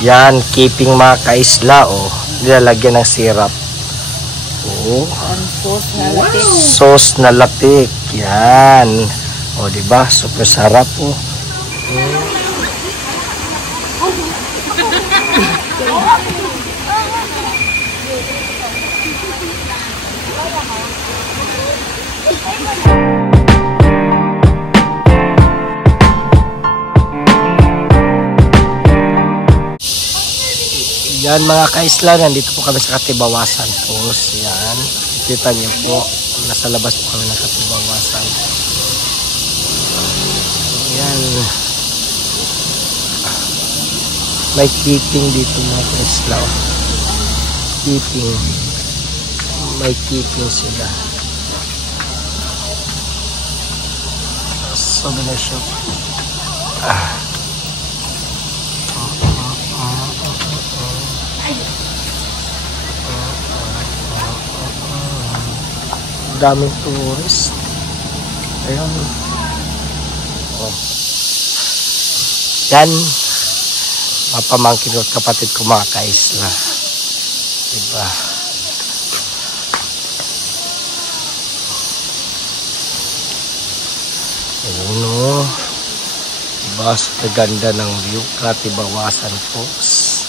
Yan, keeping mga kaisla, oh. Nilalagyan ng syrup. Oh. Sauce na latik. Yan. O, diba? Super sarap, oh. Yan mga kaisla, nandito po kami sa Katibawasan Falls. Yan, kita niyo po, nasa labas po kami ng Katibawasan. Yan, may keeping dito mga kaisla. Keeping, may keeping sila. Souvenir shop. Daming tourist. Ayun. Oh. Yan. Mapamangkin ko kapatid ko mga kaisla. Diba? Ayun o. Diba? Super ganda ng view. Katibawasan Falls.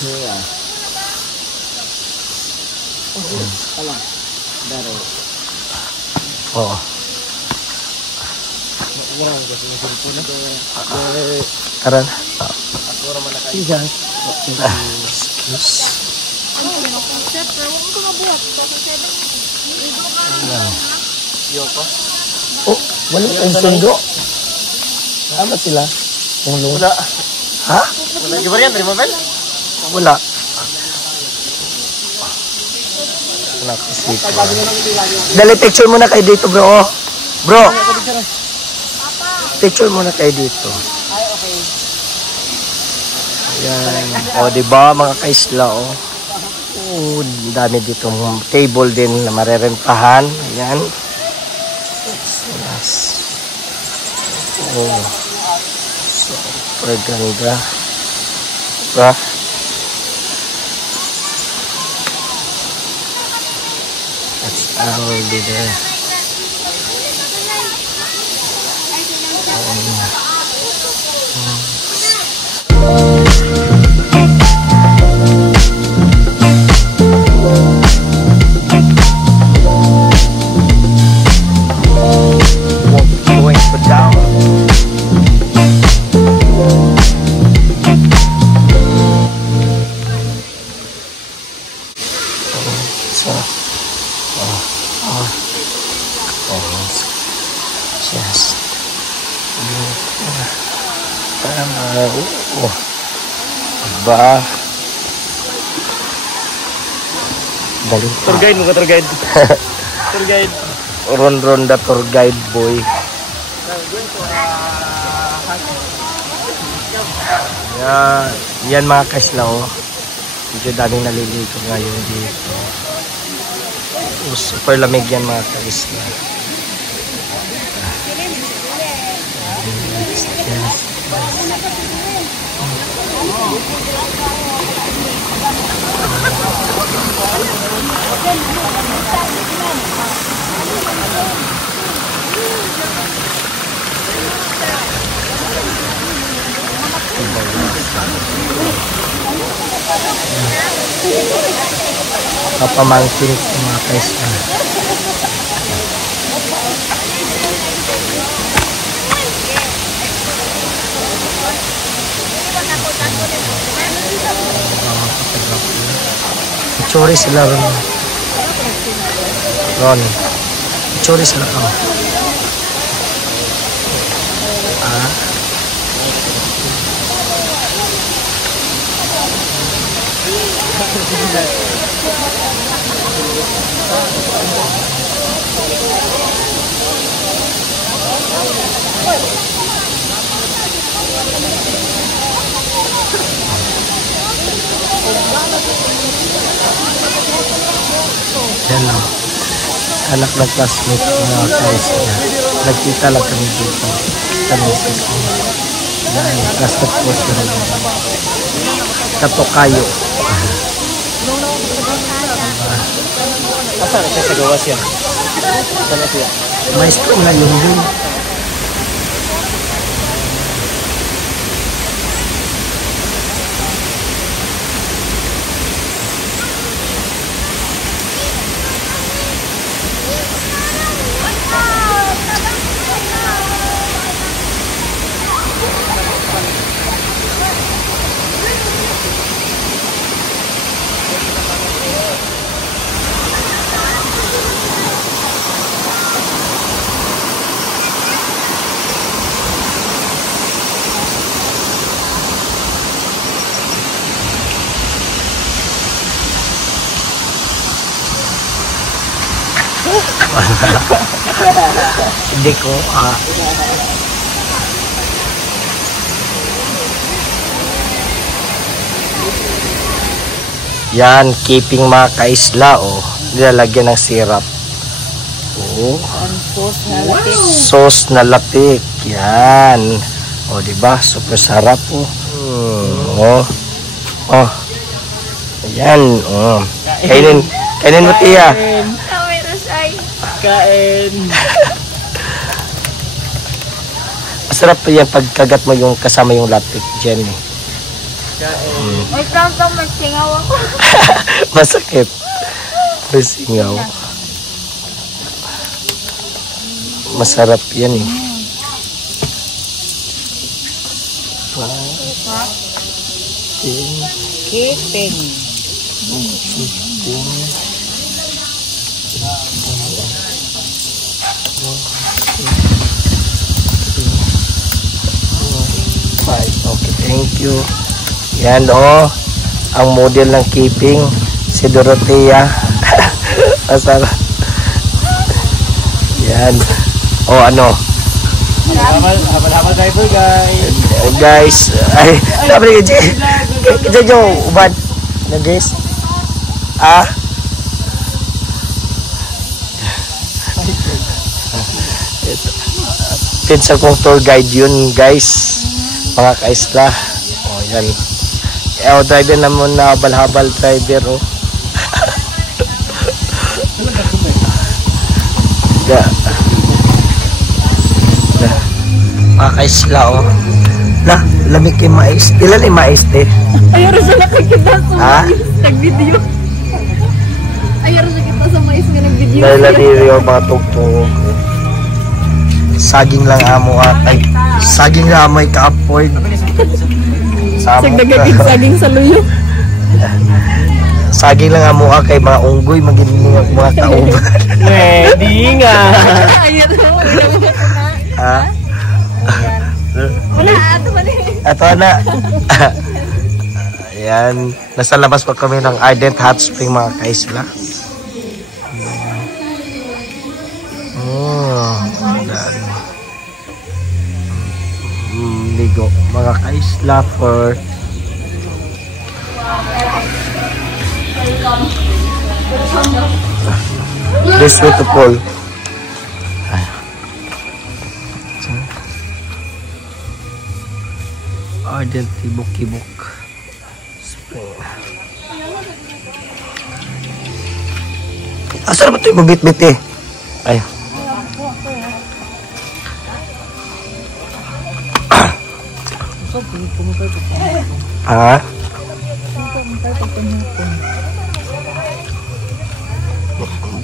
Yeah. Oh. Tara. Oh, wala ang sundo. Tama sila. Wala. Ha? Wala gimana yan? Wala. Dali picture muna kayo dito bro. Bro, picture muna kayo dito. Yan. O diba mga kaisla o. Oh, dami dito table din na marerentahan. Yan. Yes. Oh. Super ganda. Diba? I'll be there. Yes. Ba. Galing. Tour guide mo ka, tour guide. Tour guide. Ron-ronda tour guide boy. Yan mga kaisla oh. Medyo daming naliligo ngayon dito. Oh, super lamig yan mga kaisla. Papamangkin ko mga kaisla. Chori sila Ron. Chori sila ka. Yan o. Anak ng classmate mga kaisla. Nagkita lang kami dito. Sa misis ko. Yan, classmate ko siya. katokayo. Asa na sa gawas yan? Sana siya. Maestro na yun din. Hindi ko yan, keeping mga kaisla nilalagyan ng syrup. Sauce na lapik. Yan. Diba? Super sarap Ayan. Kainin mo, Tia. Kain. Masarap pa yan pagkagat mo yung kasama yung lapik dyan eh. Kain. May tawag magsingaw ako. Masakit. May singaw. Masarap yan eh. Keeping. Okay, thank you. Yan ang model ng keeping, si Dorothea. Masarap. Yan. Habal driver guys. Guys, ay, sabi ni Jojo, ubad na guys. Pinsan kong tour guide yun guys, mga kaisla. Yan. Driver naman na habal-habal driver mga kaisla lamig kay mais. Ilan yung mais Ayaro sa nakakita sa mais. Nag-video. Ayaro sa kita sa mais nga nag-video. Nailaliriyo mga tugtog. Saging lang amo saging lang amo ka-afford. Sagdagagig saging sa luyo. Saging lang amo kay mga unggoy magining mga kauban. Pwede nga. Ayaro. Wala ato man Ato na. Ayan, nasa labas pa kami ng Ardent Hot Spring mga kaisla. Ligo mga kaisla for this way to pull. Ardent Kibok Spring. Asa ba ito yung bit-bit Ay.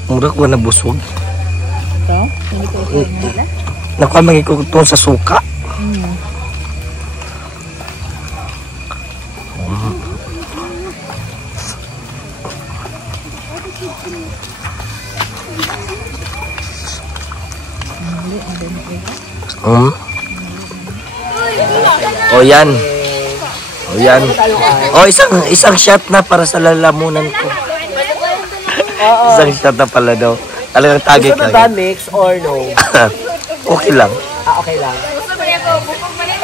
Mura ko na busog. Nakuha magiging sa suka. Yan. Yan. Isang shot na para sa lalamunan ko. Isang shot na pala daw. Talagang tagik lang. Gusto na ba mix or no? Okay lang. Okay lang. Gusto ba niya ko? Bukong ba niya?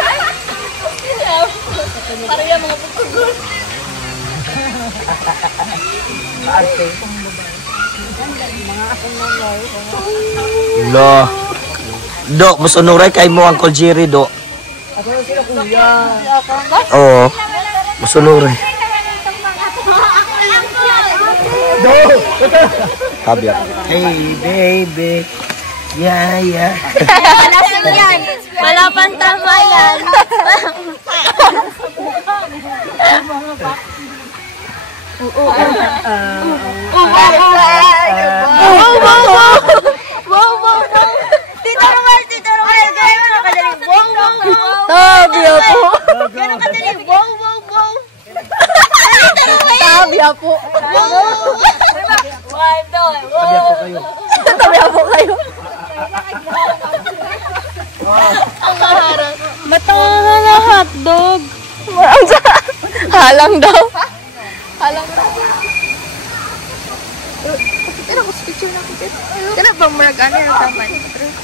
Parang yung mga pupugol. Lo. Do, musunuray kay mo Uncle Jerry, do. Ako na sila kuya. Oo. Musunuray. Sabi ako, hey baby, yeah. Lasing yan. Wala pang tama yan. Tito Romel. Gano'n ka dali. Sabi ako. Gano'n ka dali. Sabi ako. Sabi ako kayo. Ang kaharap. Matanga na hotdog. Halang daw. Kaya ako sa picture na kita. Kaya bang marag ano yung taman?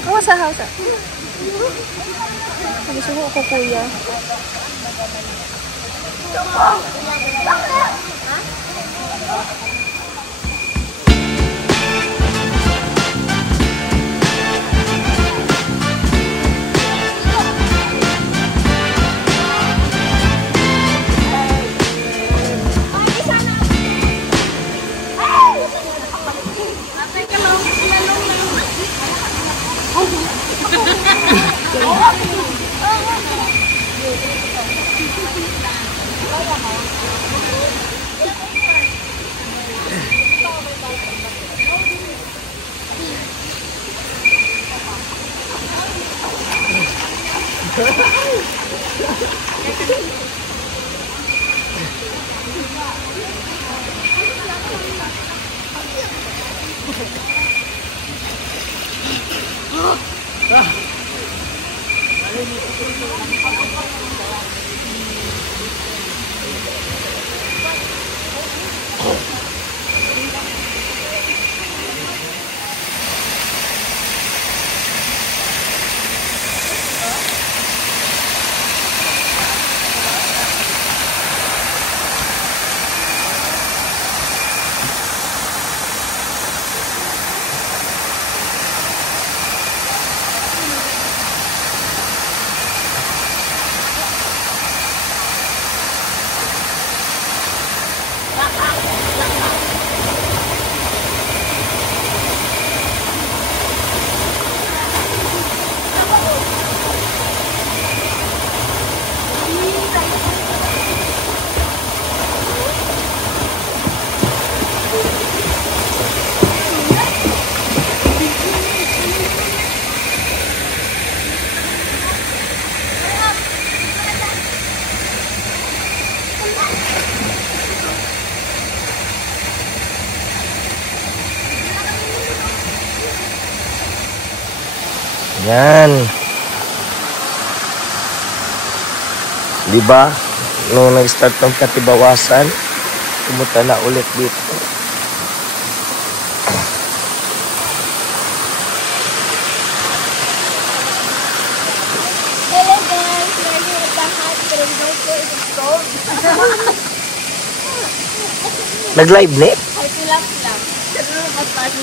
Kawasa. Nagsuho ko kuya. Yan. Diba? Nung nag-start ng katibawasan, pumunta na ulit dito. Hello guys, we're here at the hut, pero we don't know if it's cold. Nag-live net? Ay, relax lang. Pero kapag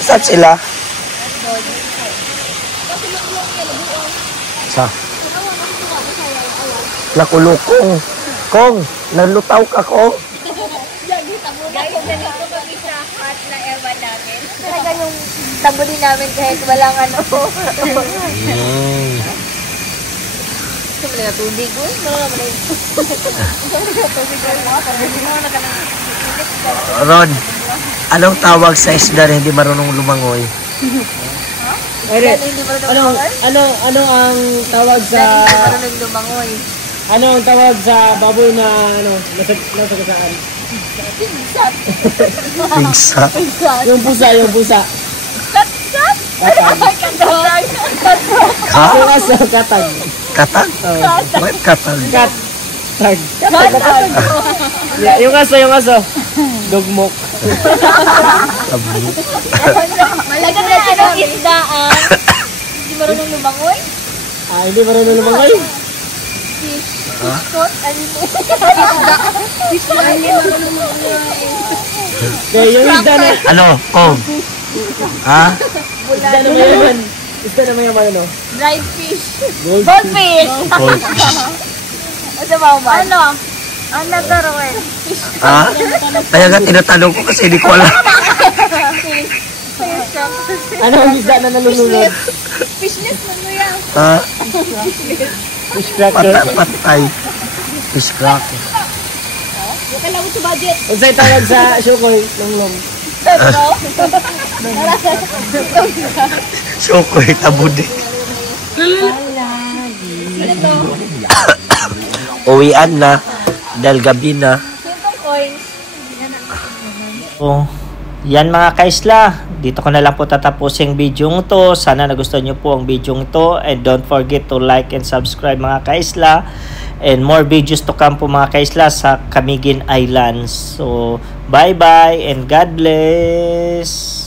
Saan sila? Sa? Nakulukong. Kong, nalutaw ka ko. guys, ganito kami sa hut na ewan namin. Talaga yung tabuli namin kahit walang ano. Ito mo na tubig. Uy, Rod, anong tawag sa isda na hindi marunong lumangoy? Ano ang tawag sa marunong lumangoy. ano ang tawag sa baboy na nasa kasaan? Pigsa. Yung pusa. Katag. Ha? Yung aso, katag. Katag? What katag? Katag. Yung aso. Dugmok. Malaga na anong isda ang hindi marunong lumangoy? Hindi marunong lumangoy? Fish. Fish anime. Fish anime marunong lumangoy. Okay, yung isda na. Ano? Kong? Ha? Isda na mayaman. Isda na mayaman, ano? Dried fish. Goldfish. Goldfish. Goldfish. Ano ba man? Ano? Ano to, Roel? Ha? Kaya nga tinatanong ko kasi hindi ko alam. Ano ang isda na nalulunod? Fishnet mo mo yan. Ha? Fish cracker. Patay. Fish cracker. Yung kailangan mo sa budget. Kung sa'yo tawag sa Shukoy, long. Shukoy, tabude. Sino to? Uwian na. Dahil gabi na. Sino tong coins? So, yan mga kaisla, dito ko na lang po tatapusing video to. Sana nagustuhan nyo po ang video to, and don't forget to like and subscribe mga kaisla, and more videos to come po mga kaisla sa Camiguin Islands. So bye bye and God bless.